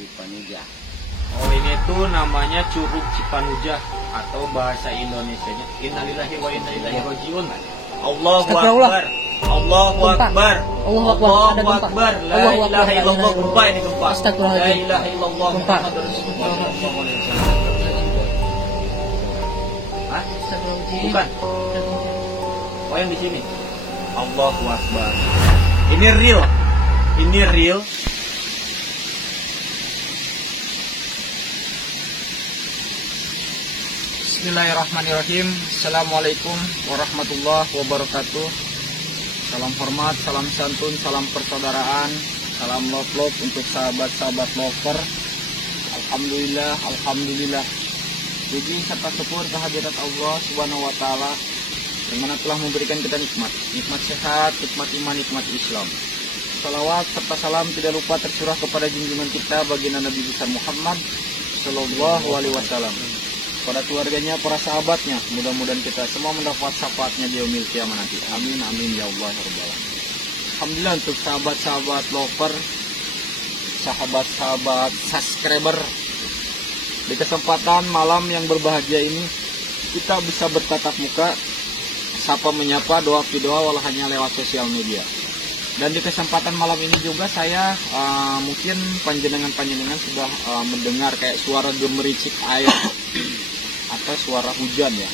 Cipanujah. Oh, ini tuh namanya Curug Cipanujah atau bahasa Indonesianya Innalillahi wa inna ilaihi rajiun. Allahu Akbar. Allahu Akbar. Allahu Akbar. La ilaha illallah. Gempa ini gempa. La ilaha illallah Muhammadur Rasulullah. Hah? Bukan. Oh, yang di sini. Allahu Akbar. Ini real. Ini real. Bismillahirrahmanirrahim. Assalamualaikum warahmatullahi wabarakatuh. Salam hormat, salam santun, salam persaudaraan, salam love untuk sahabat-sahabat lover. Alhamdulillah, alhamdulillah. Puji serta syukur kehadirat Allah Subhanahu wa taala yang mana telah memberikan kita nikmat sehat, nikmat iman, nikmat Islam. Salawat serta salam tidak lupa tercurah kepada junjungan kita baginda Nabi besar Muhammad sallallahu alaihi wasallam. Pada keluarganya, para sahabatnya, mudah-mudahan kita semua mendapat syafaatnya di yaumil qiyamah nanti. Amin amin ya Allah ya Rabbal alamin. Alhamdulillah untuk sahabat-sahabat lover, sahabat-sahabat subscriber, di kesempatan malam yang berbahagia ini kita bisa bertatap muka, sapa menyapa, doa video walau hanya lewat sosial media. Dan di kesempatan malam ini juga saya mungkin panjenengan sudah mendengar kayak suara gemericik air atau suara hujan ya.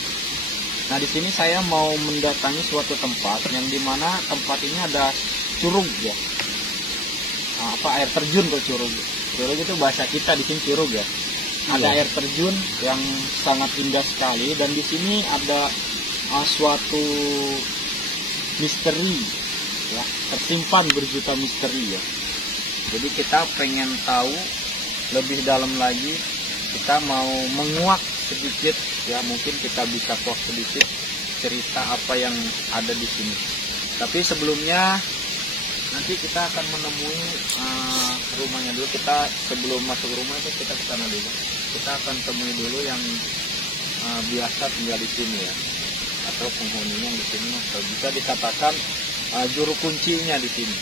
Nah, di sini saya mau mendatangi suatu tempat yang dimana tempat ini ada curug ya. Air terjun ke curug. Curug itu bahasa kita di sini curug ya. Ada air terjun yang sangat indah sekali dan di sini ada suatu misteri ya, tersimpan berjuta misteri ya. Jadi kita pengen tahu lebih dalam lagi, kita mau menguak sedikit ya, mungkin kita bisa kok sedikit cerita apa yang ada di sini. Tapi sebelumnya nanti kita akan menemui rumahnya dulu. Kita sebelum masuk rumah itu kita ke sana dulu. Kita akan temui dulu yang biasa tinggal di sini ya, atau penghuninya di sini, atau bisa dikatakan juru kuncinya di sini.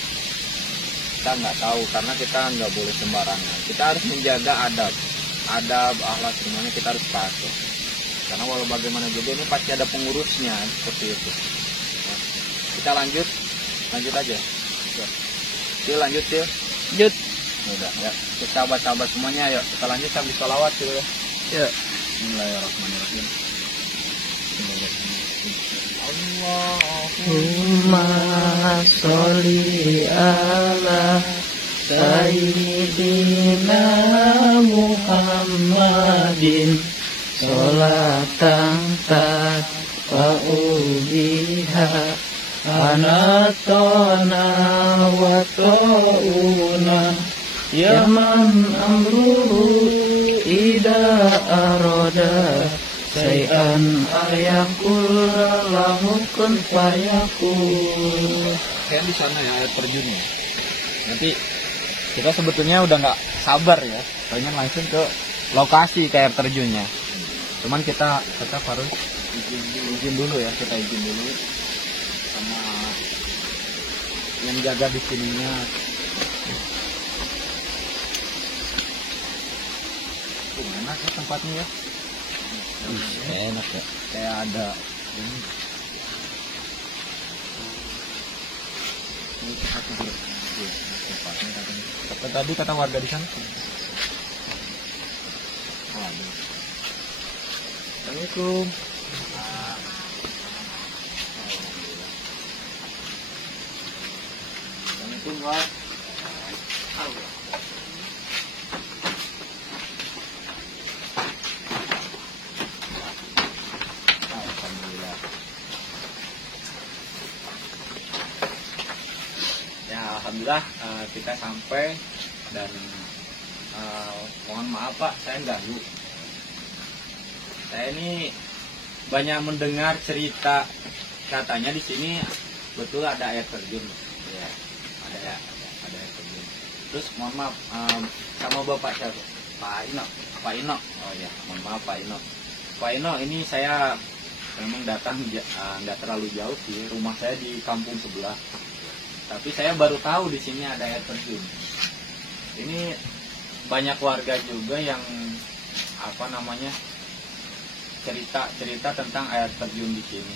Kita nggak tahu karena kita nggak boleh sembarangan. Kita harus menjaga adab akhlak semuanya kita harus patuh. Karena walau bagaimana juga ini pasti ada pengurusnya seperti itu. Nah, kita lanjut aja. Yuk lanjut yuk. Lanjut. Udah ya. Sahabat-sahabat semuanya yuk kita lanjut sambil sholawat dulu ya. Yuk. Bismillahirrahmanirrahim. Allahumma sholli ala Sayyidina Muhammadin sholatan ta'ubiha anatona wa ta'una ya man amruhu ida aroda sayan ayakul lahu kun fayakul. Kayak di sana ya air terjunnya. Nanti kita sebetulnya udah nggak sabar ya, pengen langsung ke lokasi ke air terjunnya. Cuman kita tetap harus izin dulu ya, kita izin dulu sama yang jaga di sininya. Enak ya tempatnya ya. Enak ya, kayak ada ini. Ini tempatnya dulu. Tadi kata warga di sana. Assalamualaikum. Assalamualaikum Pak. Alhamdulillah. Ya alhamdulillah kita sampai dan mohon maaf Pak, saya ganggu. Saya ini banyak mendengar cerita katanya di sini betul ada air terjun. Ya, ada air terjun. Terus mohon maaf sama Bapak siapa? Pak Ino. Oh ya, mohon maaf Pak Ino. Pak Ino, ini saya memang datang nggak terlalu jauh sih. Rumah saya di kampung sebelah. Tapi saya baru tahu di sini ada air terjun. Ini banyak warga juga yang apa namanya cerita tentang air terjun di sini.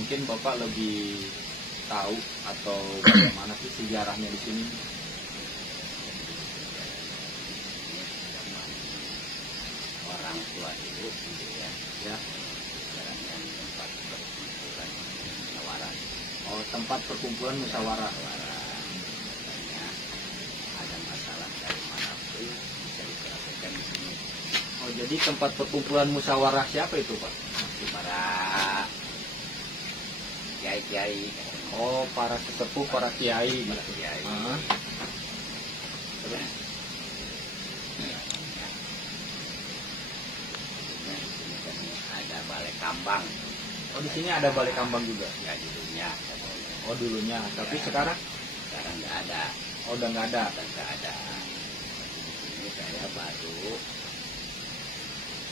Mungkin Bapak lebih tahu atau bagaimana sih sejarahnya di sini? Orang tua dulu gitu ya. Ya. Sekarang yang tempat perkumpulan musyawarah. Oh, tempat perkumpulan musyawarah. Makanya ada masalah dari manapun bisa diselesaikan di sini. Oh, jadi tempat perkumpulan musyawarah siapa itu, Pak? Di para kiai-kiai. Oh, para sesepuh, para kiai. Para kiai. Ah. Terus? Ada balai kambang. Oh, di sini ada balai kambang juga. Ya dulunya. Oh, dulunya. Tapi Ya. sekarang? Sekarang nggak ada. Oh, udah nggak ada. Nggak ada. Ini saya baru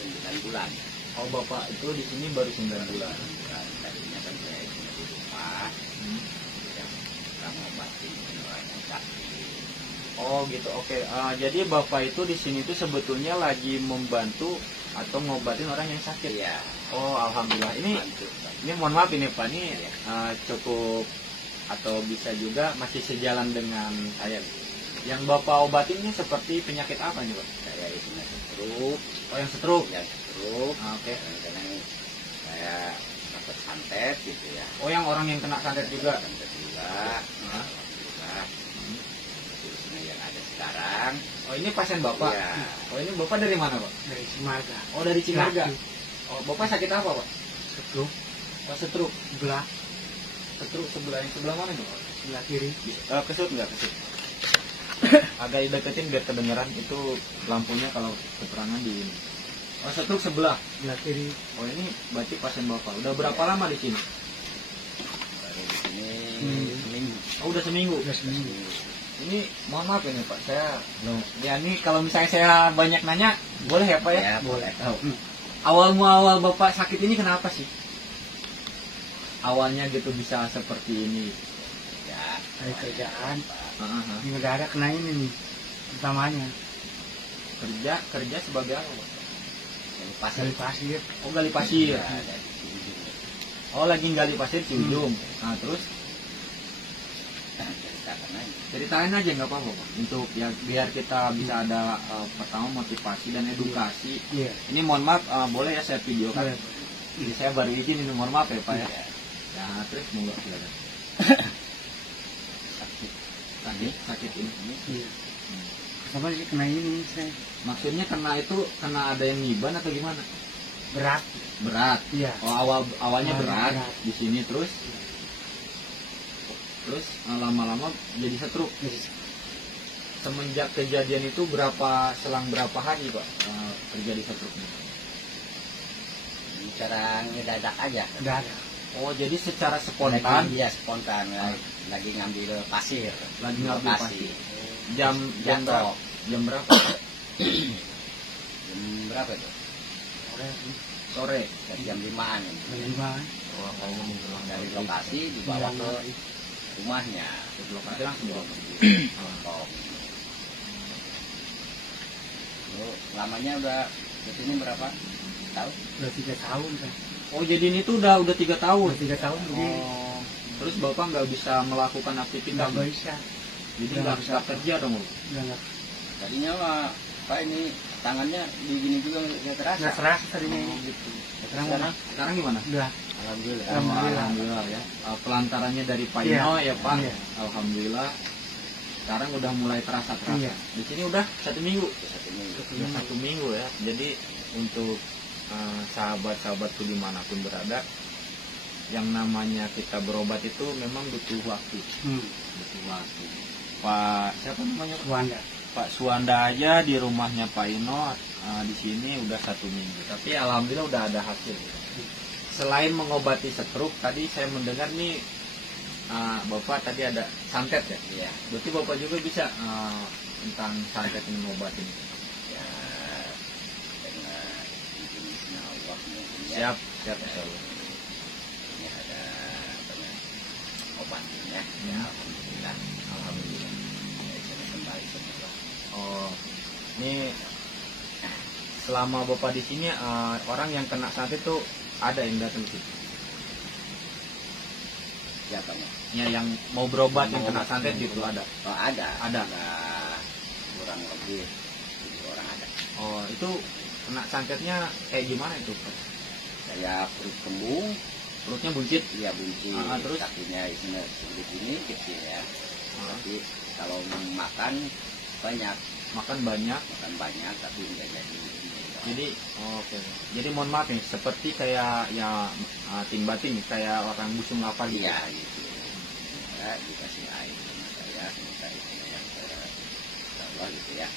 9 bulan. Oh, Bapak itu di sini baru 9 bulan. Tadinya kan saya cuma di rumah. Yang ngobatin orang yang sakit. Oh, gitu. Oke. Jadi Bapak itu di sini tuh sebetulnya lagi membantu atau ngobatin orang yang sakit. Iya. Oh, alhamdulillah. Bantu. Ini mohon maaf ini Pak, ini cukup atau bisa juga masih sejalan dengan saya. Yang Bapak obatinnya seperti penyakit apa nih Pak? Saya itu stroke. Oh, yang stroke. Ya stroke. Oke. Kadang saya dapat santet gitu ya. Oh, yang orang yang kena santet juga. Santet juga. Alhamdulillah. Virusnya yang ada sekarang. Oh, ini pasien Bapak. Iya. Oh, ini Bapak dari mana Pak? Dari Simarga. Oh, dari Cimarga. Laki. Oh, Bapak sakit apa Pak? Stroke Oh, stroke. sebelah Stroke sebelah yang sebelah mana nih Pak? sebelah kiri. Kesut nggak kesut? Agak deketin biar kedengeran, itu lampunya kalau keterangan di ini. Oh, stroke sebelah. Sebelah kiri. Oh, ini berarti pasien Bapak. Udah berapa lama di sini? Baru di sini seminggu. Oh, udah seminggu. Udah seminggu. Ini mohon maaf ini Pak, saya ya ini kalau misalnya saya banyak nanya, boleh ya Pak ya? Ya boleh. Awal muawal Bapak sakit ini kenapa sih? Awalnya gitu bisa seperti ini. Ya. Dari kerjaan. Aha. Ini udah ada kena ini nih. Pertamanya. Kerja sebagai apa Pak? Dari pasir. Dari pasir. Oh, gali pasir. Ya, dari sini. Oh, lagi gali pasir di ujung. Nah, terus Ceritakan aja. ceritain aja nggak apa-apa Pak. Untuk ya biar kita bisa ada pertama motivasi dan edukasi. Iya. Ini mohon maaf, boleh ya saya videokan? Boleh. Jadi saya baru izin ini, mohon maaf ya Pak ya. Ya. Ya, terus monggo silakan. Sakit ini. Iya. Sama sih kena ini saya Maksudnya kena ada yang ngiban atau gimana? berat. Berat. Iya. Oh, awalnya berat Berat. di sini terus lama-lama jadi stroke. Jadi, Semenjak kejadian itu selang berapa hari Pak terjadi stroke-nya? Bicara ngedadak aja. udah ada. Oh, jadi secara spontan Iya spontan. Lagi ngambil pasir. Lagi ngambil Lokasi. pasir. jam Jatuh. berapa? Jam berapa itu? Sore. Dari jam 5-an. Bagaimana? Oh, kayaknya menjelang Dari lokasi dibawa ke rumahnya. Ke lokasi langsung dibawa. Tong. Lu lamanya udah di sini berapa tahun? Udah 3 tahun kan. Oh, jadi ini tuh udah 3 tahun. Udah 3 tahun jadi Oh, terus Bapak nggak bisa melakukan aktivitas? nggak bisa. Jadi Nggak nggak bisa. bisa kerja dong? Udah nggak Tadinya mah Pak ini tangannya begini juga nggak terasa. nggak serasa tadinya Oh, ini. gitu. Sekarang Sekarang gimana? udah. Alhamdulillah. Alhamdulillah ya. Pelantarannya dari Pak Iya. Ino ya Pak. Iya. Alhamdulillah. Sekarang udah mulai terasa. Iya. Di sini udah 1 minggu. Satu minggu. Udah 1 minggu ya. Jadi untuk sahabat-sahabatku dimanapun berada, yang namanya kita berobat itu memang butuh waktu. Butuh waktu. Pak siapa namanya Pak? Wanda. Pak Suwanda aja di rumahnya Pak Ino di sini udah 1 minggu. Tapi alhamdulillah udah ada hasil. Selain mengobati stroke, tadi saya mendengar nih Bapak tadi ada santet ya. Iya. Berarti Bapak juga bisa tentang santet ini mengobatin. Ya dengan izinnya Allah mungkin ya. Siap, siap insya Allah. Ini ada banyak obatnya. Ya alhamdulillah. Alhamdulillah. Ya, saya kembali semula. Oh, Ini selama Bapak di sini orang yang kena santet tuh ada yang datang sih. Siapa nih? Ya yang mau berobat yang kena santet gitu ada. Oh, ada. Ada. Kurang lebih 7 orang ada. Oh, itu kena santetnya kayak gimana itu? Saya perut kembung, Perutnya buncit. dia buncit, Terus? kakinya isinya sedikit ini kecil ya. Tapi kalau makan banyak, Makan banyak. tapi enggak jadi. Jadi oke. Jadi mohon maaf nih, seperti kayak ya tim batin kayak orang busung lapar gitu. Iya gitu. Ya, dikasih air sama saya yang Allah gitu ya.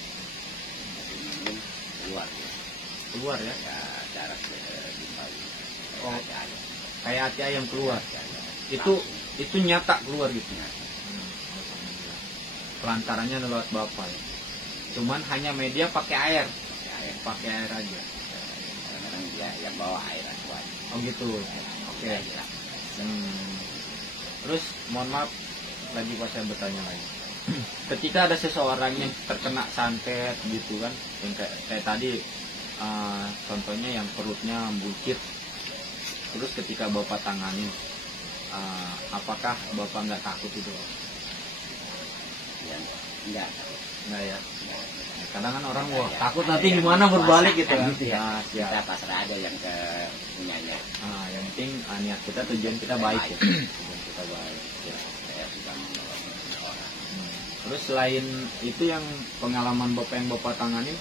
Kasih minum keluar ya. Keluar ya. Ya darah timbal. Oh. Ada. Kayak hati ayam keluar. Ya. Itu nyata keluar gitu. Pelantarannya lewat Bapak ya. Cuman hanya media pakai air. Pakai air aja. Kadang-kadang dia yang bawa air akuat. Oh gitu. Oke. Terus mohon maaf lagi pas saya bertanya lagi. Ketika ada seseorang yang terkena santet gitu kan, yang kayak tadi contohnya yang perutnya buncit, terus ketika Bapak tanganin, apakah Bapak nggak takut itu? Yang enggak. Nggak ya. Kadang kan orang Ya, wah ya. takut Ada nanti yang gimana berbalik gitu kan. gitu ya. Nah, siap. Kita pasrah aja yang ke punyanya. Yang penting niat kita, tujuan kita baik ya. Tujuan kita baik. Ya. Saya sudah menolong orang. Terus selain itu yang pengalaman Bapak yang Bapak tangani,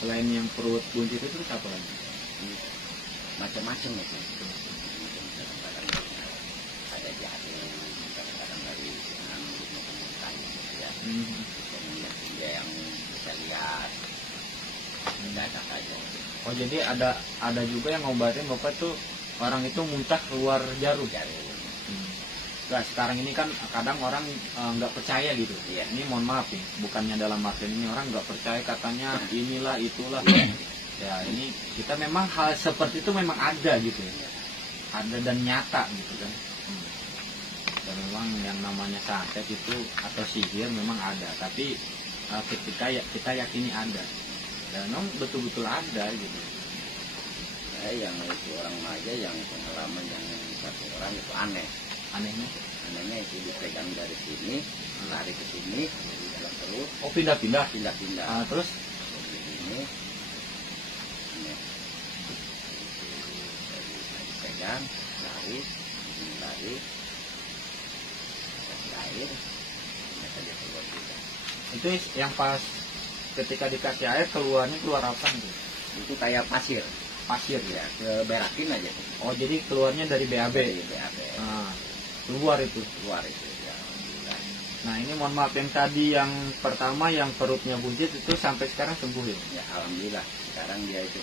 selain yang perut buncit itu terus apa lagi? Macam-macam itu. Kadang-kadang ada jatuh, kadang-kadang dari menemukan gitu ya. Kemudian dia yang bisa lihat, mendadak aja. Oh jadi ada juga yang ngobatin Bapak tuh orang itu muntah keluar jarum. Nah, sekarang ini kan kadang orang nggak percaya gitu. Iya. Ini mohon maaf nih, bukannya dalam arti ini orang nggak percaya katanya inilah itulah. Ya ini kita memang hal seperti itu memang ada gitu ya. Ada dan nyata gitu kan. Dan memang yang namanya santet itu atau sihir memang ada. Tapi ketika kita yakini ada. Dan memang betul-betul ada gitu. Yang itu orang aja yang pengalaman yang satu orang itu aneh. Anehnya itu dipegang dari sini, lari ke sini, jalan terus. Oh pindah-pindah. Pindah-pindah. Terus Ini aneh. Dipegang, lari, kasih air, ternyata dia keluar juga. itu yang pas ketika dikasih air keluarnya keluar apa gitu? Itu kayak pasir Ya. keberakin aja. Oh jadi keluarnya dari BAB. Dari BAB. Keluar itu. Ya, alhamdulillah. Nah ini mohon maaf yang tadi yang pertama yang perutnya buncit itu sampai sekarang sembuh ya? Ya alhamdulillah. Sekarang dia itu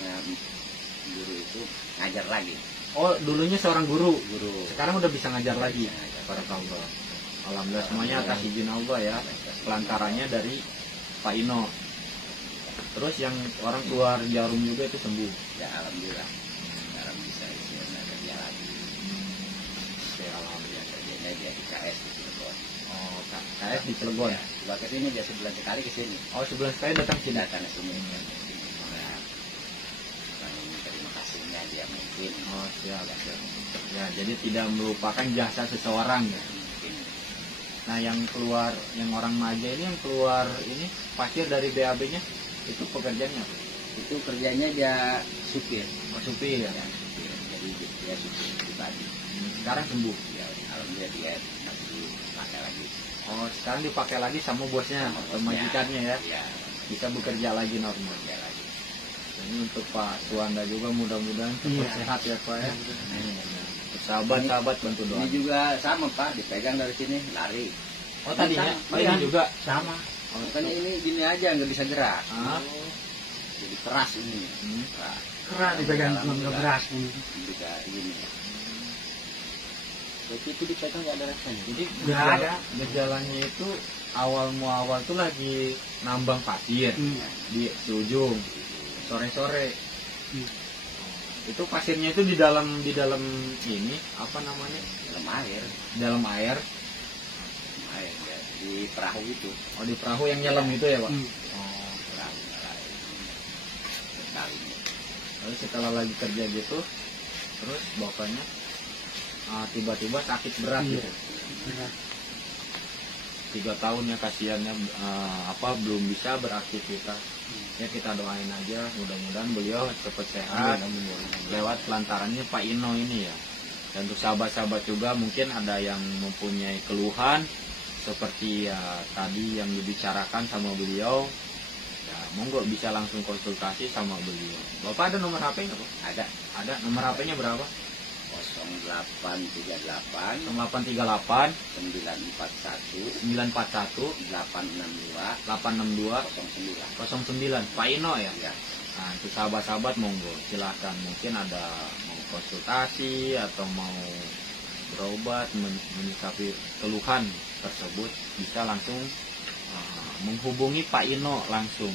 guru itu ngajar lagi. Oh dulunya seorang guru. Sekarang Sekarang udah bisa ngajar lagi. ngajar. Barakallah. Alhamdulillah semuanya atas izin Allah ya. Pelantarannya dari Pak Ino. Terus yang orang keluar jarum juga itu sembuh. Ya alhamdulillah. Sekarang bisa kerja lagi. Oke, alhamdulillah. Kerjanya dia di KS di Cilegon. Oh, KS di Cilegon. Ya, setelah kesini dia sebulan sekali kesini. Oh, sebulan sekali datang sini. Datang ke sini. Terima kasihnya dia mungkin. Oh, siap. Ya, jadi tidak melupakan jasa seseorang ya. Mungkin Nah, yang keluar, yang orang Maja ini yang keluar ini pasir dari BAB-nya itu pekerjaannya apa? itu kerjanya dia supir. Oh, supir ya. Ya, supir. Jadi dia supir pribadi. Sekarang sembuh. Ya, alhamdulillah dia masih pakai lagi. Oh, sekarang dipakai lagi sama bosnya, Bosnya. majikannya ya. Ya, Bisa bekerja lagi normal. kerja lagi. Ini untuk Pak Suwanda juga mudah-mudahan cepat Iya. sehat ya Pak ya. Sahabat-sahabat bantu doa. Ini juga sama Pak, dipegang dari sini lari. Oh tadinya, Ini oh ini juga. Sama. Oh, Makanya ini gini aja nggak bisa gerak. Ah. Jadi keras ini. Keras. Keras dipegang nggak beras ini. Bisa gini. Jadi itu dipegang nggak ada rasanya. Jadi Nggak ada. gejalanya itu awal muawal tuh lagi nambang pasir di ujung sore-sore. Itu pasirnya itu di dalam ini apa namanya? Dalam air. Dalam air. Air ya. Di perahu itu. Oh di perahu yang nyelam itu ya Pak? Hmm. Oh, Perahu air. Lalu setelah lagi kerja gitu, terus bapaknya tiba-tiba sakit berat Iya. gitu. Berat. 3 tahun ya kasihannya, belum bisa beraktivitas. Ya kita doain aja, mudah-mudahan beliau cepat sehat lewat pelantarannya Pak Ino ini ya. Dan untuk sahabat-sahabat juga mungkin ada yang mempunyai keluhan seperti ya tadi yang dibicarakan sama beliau, ya monggo bisa langsung konsultasi sama beliau. Bapak ada nomor HP-nya Pak? Ada. Nomor HP-nya berapa? 0838 0838 941 941 862 862 09. 09. Pak Ino ya. Ya. Nah, itu sahabat-sahabat monggo silahkan, mungkin ada mau konsultasi atau mau berobat menyikapi keluhan tersebut, bisa langsung menghubungi Pak Ino langsung.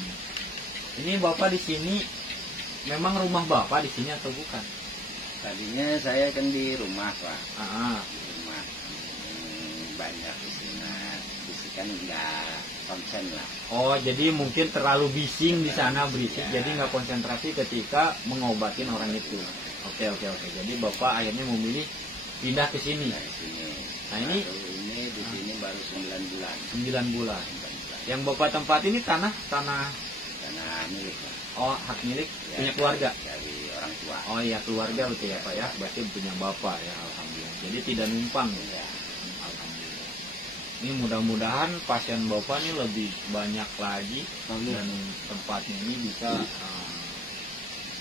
Ini Bapak di sini memang rumah Bapak di sini atau bukan? Tadinya saya kan di rumah Pak, Ah, di rumah. Banyak bisikan nggak konsen lah. oh jadi mungkin terlalu bising di sana, berisik, jadi nggak konsentrasi ketika mengobatin orang itu. Oke. Jadi Bapak akhirnya memilih pindah ke sini. Dari sini. Nah, ini Di sini baru 9 bulan. 9 bulan. 9 bulan. Yang Bapak tempat ini tanah Karena milik Pak. hak milik Ya, punya keluarga. Dari orang tua. Oh iya, keluarga betul ya Pak ya. Berarti punya Bapak ya, alhamdulillah. Jadi tidak numpang ya. Ya. Alhamdulillah. Ini mudah-mudahan pasien Bapak ini lebih banyak lagi dan tempatnya ini bisa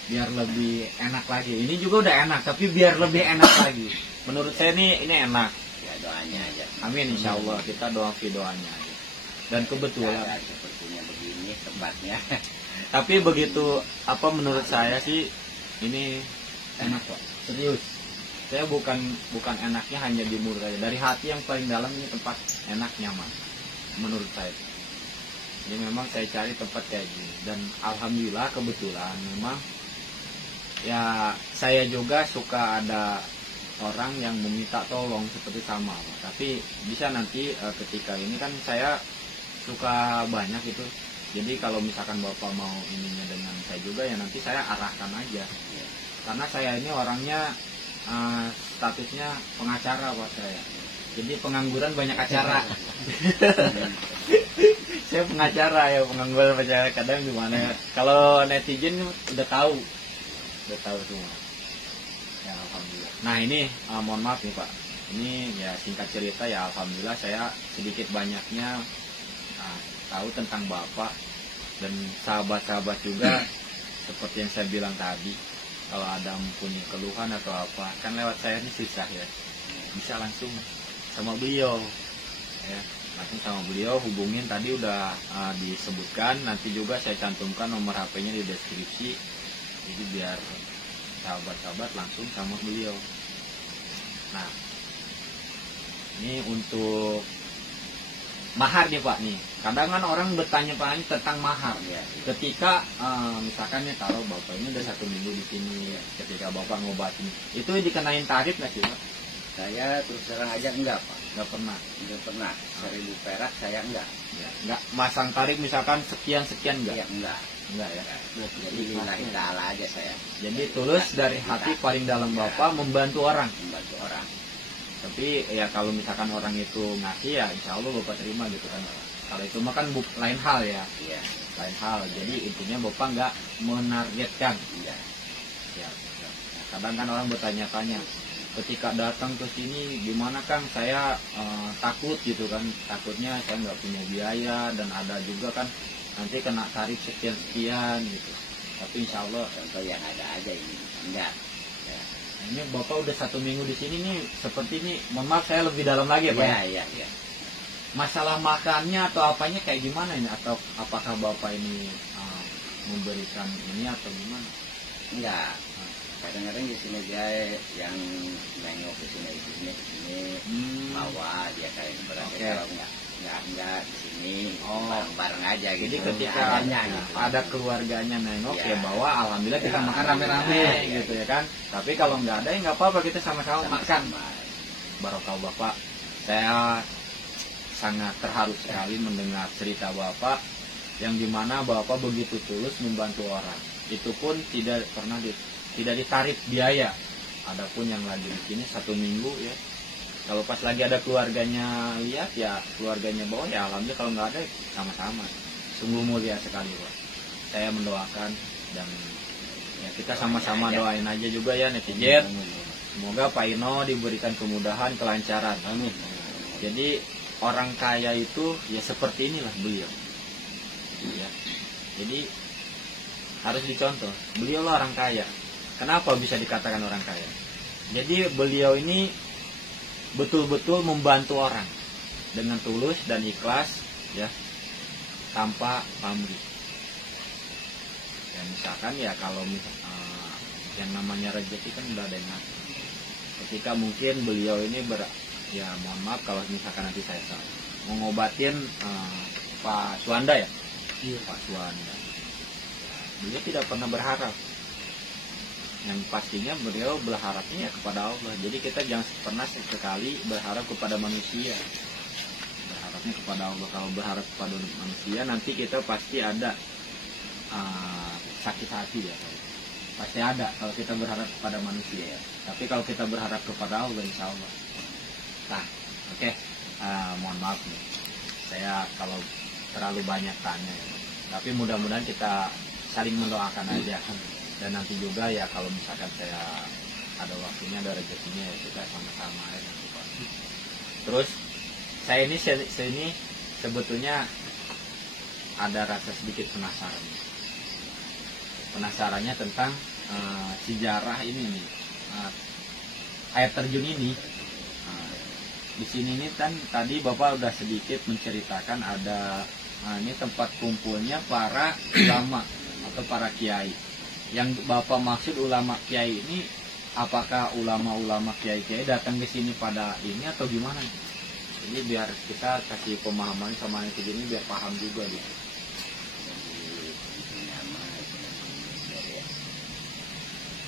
biar lebih enak lagi. Ini juga udah enak, tapi biar lebih enak lagi. Menurut saya ini enak. Ya doanya aja. Amin, insya Allah kita doanya aja. Dan kebetulan. Ada sepertinya begini tempatnya. Tapi begitu menurut saya sih ini enak Pak. Serius. Saya bukan enaknya hanya di mulut aja. Dari hati yang paling dalam ini tempat enak, nyaman. Menurut saya. Jadi memang saya cari tempat kayak gini, dan alhamdulillah kebetulan memang ya saya juga suka ada orang yang meminta tolong seperti sama Pak. Tapi bisa nanti ketika ini kan saya suka banyak itu. Jadi kalau misalkan Bapak mau ininya dengan saya juga, ya nanti saya arahkan aja. Karena saya ini orangnya statusnya pengacara Pak saya. Jadi pengangguran banyak acara. Saya pengacara ya, pengangguran banyak acara. Kadang gimana ya, kalau netizen udah tahu semua. Ya alhamdulillah. Nah ini mohon maaf nih Pak. Ini ya singkat cerita ya, alhamdulillah saya sedikit banyaknya tahu tentang Bapak dan sahabat-sahabat juga. Seperti yang saya bilang tadi, kalau ada mempunyai keluhan atau apa, kan lewat saya ini susah ya, bisa langsung sama beliau ya, langsung sama beliau hubungin. Tadi udah disebutkan, nanti juga saya cantumkan nomor HP-nya di deskripsi, jadi biar sahabat-sahabat langsung sama beliau. Nah ini untuk mahar nih Pak nih. Kadang kan orang bertanya-tanya tentang mahar. Ya. Ketika misalkan nih taruh Bapak ini udah 1 minggu di sini, ketika Bapak ngobatin, itu dikenain tarif nggak sih Pak? Saya terus terang aja enggak Pak. Nggak pernah. Enggak pernah. 1.000 perak saya enggak. Ya, nggak masang tarif misalkan sekian nggak? Iya enggak. Nggak ya. Jadi lillahi ta'ala aja saya. Jadi tulus dari hati paling dalam Bapak membantu orang. Membantu orang. Tapi ya kalau misalkan orang itu ngasih ya insya Allah Bapak terima gitu kan. Kalau itu mah kan lain hal ya. Iya. Lain hal. Jadi intinya Bapak nggak menargetkan. Iya. Ya. Kadang kan orang bertanya-tanya, ketika datang ke sini gimana Kang, saya takut gitu kan, takutnya saya nggak punya biaya, dan ada juga kan nanti kena tarif sekian gitu. Tapi insya Allah Contoh yang ada aja ini. Enggak. ya. Nah, ini Bapak udah 1 minggu di sini nih, seperti ini. Mohon maaf saya lebih dalam lagi ya Pak. Iya. Masalah makannya atau apanya kayak gimana ini, atau apakah Bapak ini memberikan ini atau gimana? Enggak. Kadang-kadang di sini dia yang nengok ke sini bawa dia kayak berarti. Oke. Kalau enggak di sini bareng-bareng aja gitu. Jadi ketika adanya, gitu. ada keluarganya nengok Ya. ya bawa, alhamdulillah kita Ya, makan rame-rame ya, gitu ya kan. Tapi kalau nggak ada ya nggak apa-apa, kita sama-sama makan. Barokah Bapak. Saya sangat terharu sekali mendengar cerita Bapak. yang dimana Bapak begitu tulus membantu orang. Itu pun tidak pernah tidak ditarik biaya. Adapun yang lagi di sini 1 minggu ya, kalau pas lagi ada keluarganya lihat ya, keluarganya bawa ya alhamdulillah, kalau nggak ada sama-sama. Sungguh mulia sekali Pak. Saya mendoakan dan ya kita sama-sama doain aja juga ya netizen. Semoga Pak Ino diberikan kemudahan, kelancaran. Amin. Jadi orang kaya itu ya seperti inilah beliau. Ya. Jadi harus dicontoh. Beliau lah orang kaya. Kenapa bisa dikatakan orang kaya? Jadi beliau ini betul-betul membantu orang dengan tulus dan ikhlas ya, tanpa pamrih. Ya misalkan ya kalau yang namanya rezeki kan udah ada yang ngatur. Ketika mungkin beliau ini ya mohon maaf kalau misalkan nanti saya salah, mengobatin Pak Suwanda ya, iya. Pak Suwanda. Beliau tidak pernah berharap. Yang pastinya beliau berharapnya ya kepada Allah. Jadi kita jangan pernah sekali berharap kepada manusia. Berharapnya kepada Allah. Kalau berharap kepada manusia nanti kita pasti ada sakit hati ya. Pasti ada kalau kita berharap kepada manusia ya. Tapi kalau kita berharap kepada Allah, insya Allah. Nah, oke. Mohon maaf nih. Saya kalau terlalu banyak tanya ya. Tapi mudah-mudahan kita saling mendoakan aja. Dan nanti juga ya kalau misalkan saya ada waktunya, ada rezekinya ya kita sama-sama ya nanti Pak. Terus saya ini sebetulnya ada rasa sedikit penasaran. Penasarannya tentang sejarah ini nih, air terjun ini. Di sini nih kan tadi Bapak udah sedikit menceritakan ada ini tempat kumpulnya para ulama atau para kiai. Yang Bapak maksud ulama kiai ini, apakah ulama-ulama kiai-kiai datang ke sini pada ini atau gimana? Jadi biar kita kasih pemahaman sama yang ini biar paham juga gitu.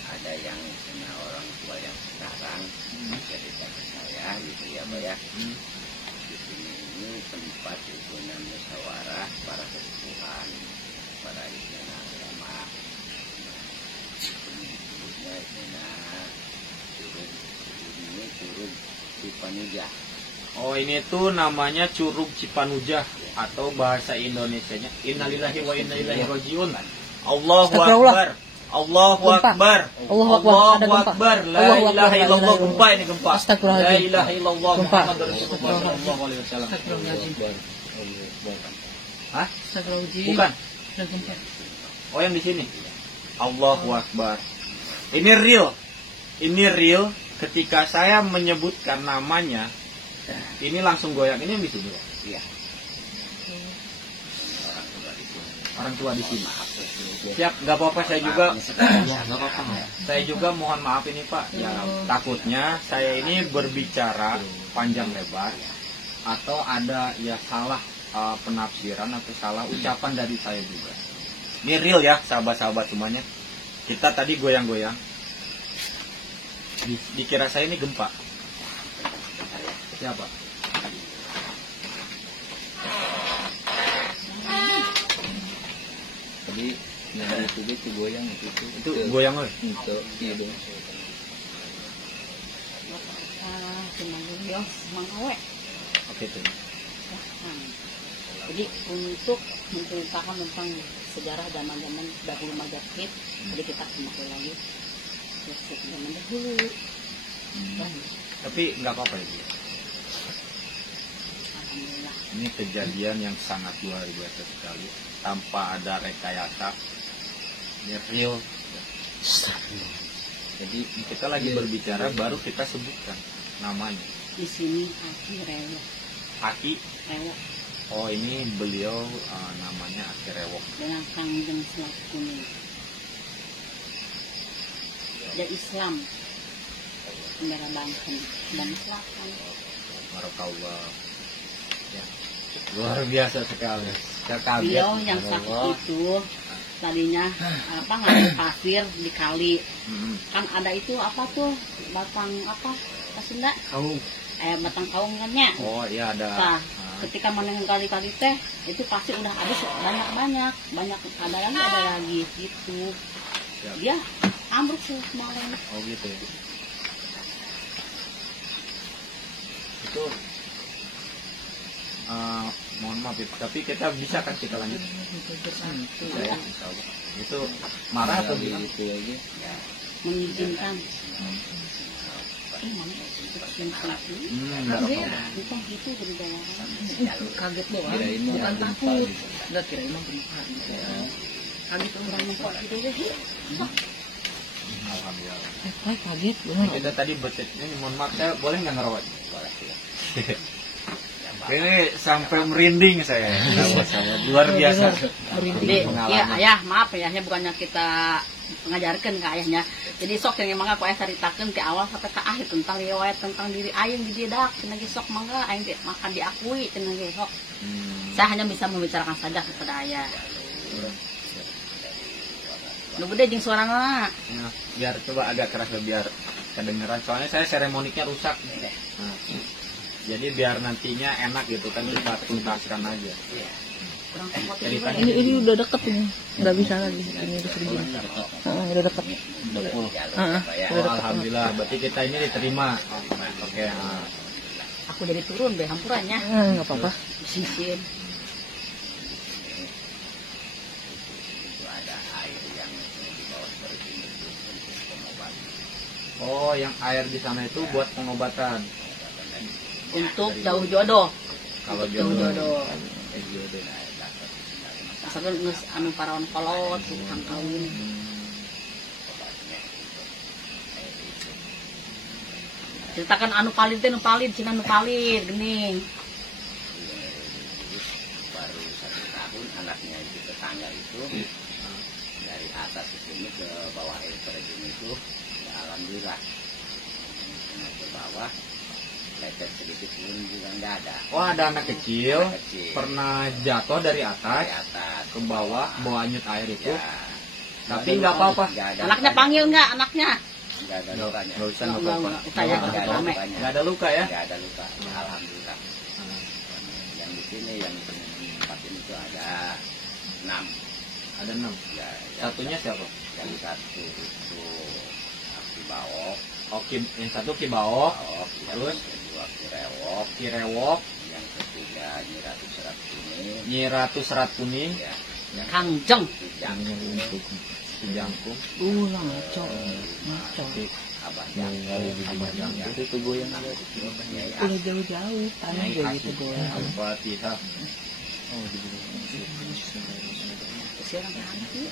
Ada yang kena orang tua yang sekarang cerita ke saya gitu ya Pak ya. Di sini ini tempat hubungan musyawarah para kesepuhan, para istana ulama. Curug Cipanujah. Oh ini tuh namanya Curug Cipanujah atau bahasa Indonesianya Innalillahi wa inna ilaihi rajiun. Allahu Akbar. Allahu Akbar. Allahu Akbar. La ilaha illallah. Gempa ini gempa. La ilaha illallah Muhammadur Rasulullah sallallahu alaihi wasallam. Hah? Bukan. Oh yang di sini. Allahu Akbar. Ini real. Ini real. Ketika saya menyebutkan namanya, ini langsung goyang. Ini yang di sini. Iya. Orang tua di sini. Siap, nggak apa-apa. Saya juga. Saya juga mohon maaf ini Pak. Ya takutnya saya ini berbicara panjang lebar atau ada ya salah penafsiran atau salah ucapan dari saya juga. Ini real ya sahabat-sahabat semuanya. Kita tadi goyang-goyang. Dikira saya ini gempa. Siapa? Jadi yang itu goyang itu goyang loh. Itu iya dong. Oke tuh. Jadi untuk menceritakan tentang sejarah zaman-zaman dahulu Majapahit, jadi kita kembali lagi zaman dahulu. Tapi nggak apa-apa ya. Alhamdulillah. Ini kejadian yang sangat luar biasa sekali, tanpa ada rekayasa. Ini real. Jadi kita lagi berbicara, baru kita sebutkan namanya. Di sini Aki Rewok. Aki Rewok. Oh ini beliau namanya Aki Rewok. Dengan Kangjeng Selat Kuning. Dia Islam. Negara Banten dan Selatan. Barakallah. Ya. Luar biasa sekali. Beliau yang sakit itu tadinya ngambil pasir di kali. Kan ada itu apa tuh batang apa? Pas enggak? Kaung. Batang kaung kan ya? Oh iya ada. Nah, ketika menengah kali-kali teh itu pasti udah habis banyak ada lagi gitu. Dia ambruk sih kemarin. Oh gitu ya. Itu mohon maaf tapi kita bisa kan kita lanjut. Bisa ya, insya Allah. Itu marah atau gitu ya? Mengizinkan. Bukan gitu berjalan. Kaget doang. Bukan takut. Enggak kirain mah berusaha. Kaget orang kok gitu deh. Alhamdulillah. Kaget. Kita tadi becet ini mohon maaf saya boleh nggak ngerawat? Boleh ya. Ini sampai merinding saya. Luar biasa. Iya ayah maaf ya, bukannya kita mengajarkan ke ayahnya. Jadi sok yang emang aku ayah ceritakan ke awal sampai ke akhir tentang riwayat tentang diri ayah di jedak. Cenah sok mangga ayah makan diakui cenah sok. Saya hanya bisa membicarakan saja kepada ayah. Nu gede jeung suarana. Nah, biar coba agak keras biar kedengeran. Soalnya saya seremoniknya rusak. Nah, jadi biar nantinya enak gitu kan kita tuntaskan aja. Ini udah deket ini, nggak bisa lagi ini udah segini. Udah deket. Alhamdulillah, berarti kita ini diterima. Oke. Aku dari turun deh hampurannya. Nggak apa-apa. Sisir. Oh, yang air di sana itu buat pengobatan. Untuk jauh jodoh. Kalau jodoh. Asalkan nges anu parawan kolot tukang kawin. Ceritakan anu palid teh nu palid, cina nu palid gening. Baru 1 tahun anaknya itu tetangga itu dari atas ke sini ke bawah air terjun itu, ya alhamdulillah ke bawah lecet sedikit pun juga nggak ada. Oh, ada anak kecil pernah jatuh dari atas ke bawah bawa anyut air itu. Ya, Tapi nggak apa-apa. Anaknya panggil nggak anaknya? Nggak ada lukanya. Nggak usah nggak apa-apa. Nggak ada luka ya? Nggak ada luka. Ya, alhamdulillah. Yang di sini yang tempat ini tuh ada 6. Ada 6. Ya, Satunya siapa? yang satu itu Kibaok. Oh, yang satu Kibaok. Terus Yang kedua Kirewok. Yang ketiga Nyi Ratu Serat Kuning. Nyi Ratu Serat Kuning. Ya, yang Kang Jeng. Si Jangkung. Ngaco. Abah Jangkung. Itu goyang. Udah jauh-jauh, tanya kayak gitu goyang. Al-Fatihah. Siapa yang anak ini?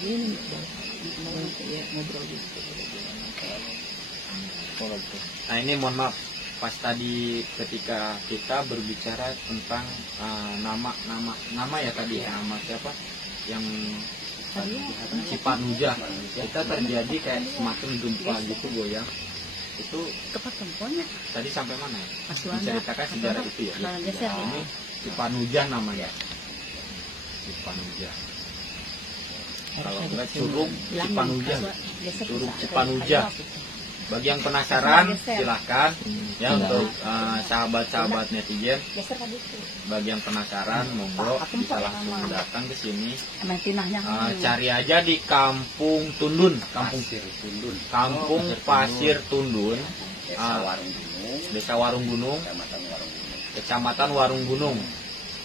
Ini ngobrol gitu. Nah, ini mohon maaf pas tadi ketika kita berbicara tentang nama ya tadi ya, nama siapa yang Cipanujah, kita terjadi kayak semacam gempa gitu goyang. Itu Tepat temponya. tadi sampai mana ya? Aswanda. Menceritakan sejarah itu ya. Nah, geser ya. Ini Cipanujah namanya. Cipanujah. Kalau enggak Curug Cipanujah. Curug Cipanujah. Bagi yang penasaran silahkan ya untuk sahabat-sahabat netizen. Geser tadi itu. Bagi yang penasaran monggo bisa langsung datang ke sini. Tinahnya. Cari aja di Kampung Tundun, Kampung Pasir Tundun, Desa Warung Gunung, Kecamatan Warung Gunung.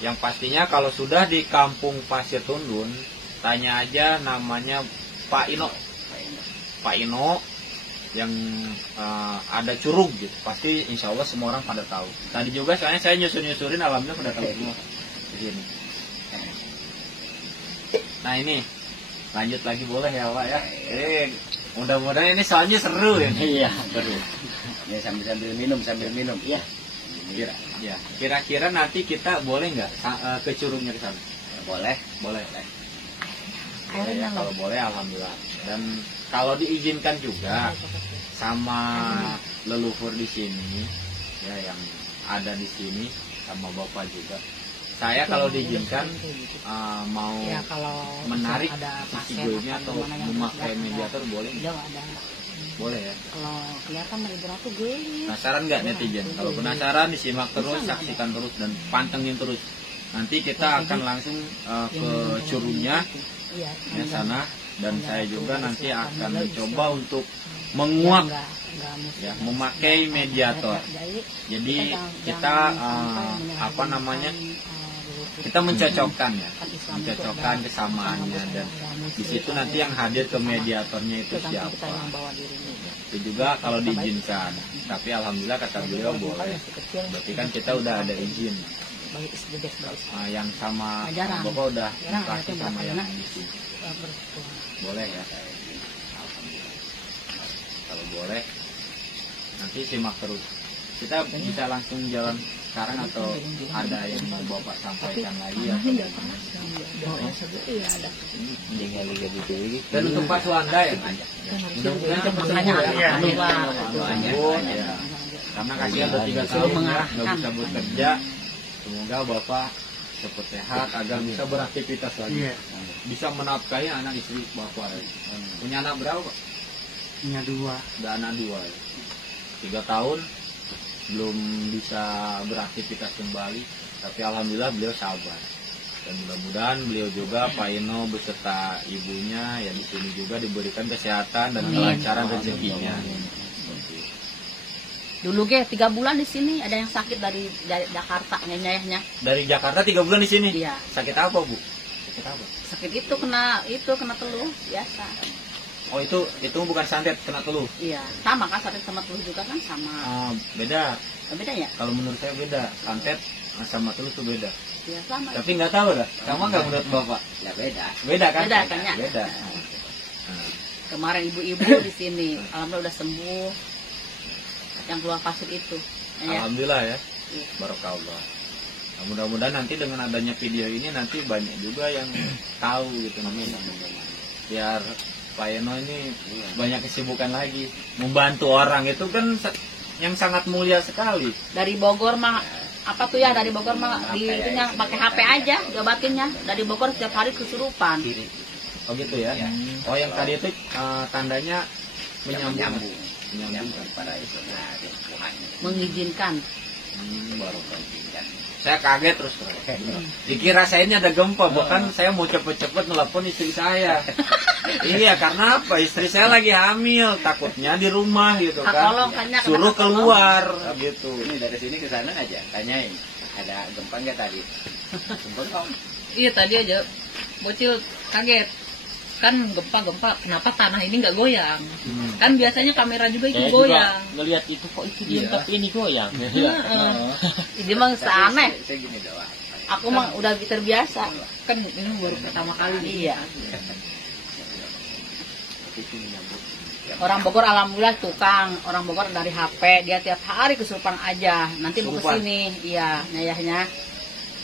Yang pastinya kalau sudah di Kampung Pasir Tundun, tanya aja namanya Pak Ino yang ada curug gitu. Pasti insya Allah semua orang pada tahu. Tadi juga soalnya saya nyusurin alhamdulillah pada tahu semua di sini. Nah, ini lanjut lagi boleh ya Pak ya. Mudah-mudahan ini soalnya seru ya. Iya, seru. Ini sambil minum. Iya. Kira-kira nanti kita boleh nggak ke curugnya ke sana? Boleh. Ya, kalau boleh alhamdulillah. Dan kalau diizinkan juga sama leluhur di sini ya yang ada di sini sama bapak juga. Saya kalau diizinkan mau Ya kalau menarik ada sisi pasien goyangnya atau gimana yang memakai tidak mediator boleh nggak? ada. Boleh ya. Kalau kelihatan liburan tuh geli. Penasaran nggak netizen? Kalau penasaran disimak terus, saksikan terus dan pantengin terus. Nanti kita akan langsung ke Curugnya Iya. ya sana, dan saya juga nanti akan mencoba untuk menguak ya, memakai mediator. Jadi kita apa namanya? Kita mencocokkan ya, mencocokkan kesamaannya, dan di situ nanti yang hadir ke mediatornya itu siapa. Itu juga kalau diizinkan. Tapi alhamdulillah kata beliau boleh. Berarti kan kita udah ada izin. Yang sama Bapak udah kasih sama yang itu. Boleh ya. Kalau boleh nanti simak terus. Kita bisa langsung jalan sekarang atau ada yang mau Bapak sampaikan lagi atau bagaimana? Dan untuk Pak Suwanda ya, mudah-mudahan ya. Karena kasihan udah 3 tahun nggak bisa bekerja. Semoga Bapak cepat sehat agar bisa beraktivitas lagi, bisa menafkahi anak istri Bapak. Punya anak berapa Pak? Punya 2. Udah anak 2 ya. 3 tahun belum bisa beraktivitas kembali, tapi alhamdulillah beliau sabar. Dan mudah-mudahan beliau juga Pak Eno beserta ibunya ya di sini juga diberikan kesehatan dan kelancaran rezekinya. Dulu 3 bulan di sini ada yang sakit dari Jakarta nyayahnya. Dari Jakarta 3 bulan di sini. Iya. Sakit apa Bu? Sakit apa? Sakit itu kena teluh biasa. Oh itu bukan santet, kena teluh. Iya, sama kan santet sama teluh juga kan sama. Beda. Beda ya? Kalau menurut saya beda. Santet sama teluh itu beda. Iya sama. Tapi nggak tahu dah. Sama nggak menurut Bapak? Ya beda. Beda kan? Beda kan ya? Beda. Kemarin ibu-ibu di sini, alhamdulillah udah sembuh. Yang keluar pasir itu. Ya. Alhamdulillah ya. Iya. Barakallah. Nah, mudah-mudahan nanti dengan adanya video ini nanti banyak juga yang tahu gitu namanya. Biar Pak Eno ini banyak kesibukan lagi. Membantu orang itu kan yang sangat mulia sekali. Dari Bogor mah apa tuh ya, dari Bogor mah di itunya pakai HP aja diobatinnya. Dari Bogor setiap hari kesurupan. Oh gitu ya. Oh yang tadi itu tandanya menyambung. Pada itu Mengizinkan. Baru saya kaget terus. Dikira saya ini ada gempa, bahkan saya mau cepet-cepet nelpon istri saya. Iya, karena apa? Istri saya lagi hamil, takutnya di rumah gitu kan. Suruh keluar gitu. Ini dari sini ke sana aja, tanyain ada gempa nggak tadi? Iya tadi aja bocil kaget kan gempa kenapa tanah ini nggak goyang, kan biasanya kamera juga itu goyang. Ngelihat itu kok itu diam tapi ini goyang. Ini emang aneh. Saya gini doang. Aku mah udah terbiasa. Kan ini baru pertama kali. Iya. Orang Bogor alhamdulillah tukang. Orang Bogor dari HP dia tiap hari kesurupan aja. Nanti mau kesini, iya nyayahnya.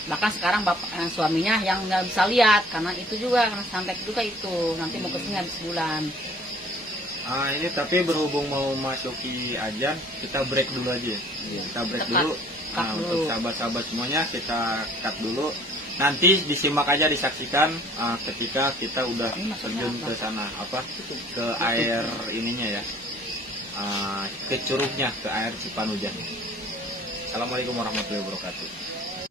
Bahkan sekarang suaminya yang nggak bisa lihat karena itu juga karena santet juga itu. Nanti mau kesini habis bulan. Ini tapi berhubung mau masuki ajan, kita break dulu aja. Kita break dulu. Untuk sahabat-sahabat semuanya kita cut dulu. Nanti disimak aja, disaksikan ketika kita udah terjun ke sana, ke air ininya ya, ke curugnya, ke air Cipanujan. Assalamualaikum warahmatullahi wabarakatuh.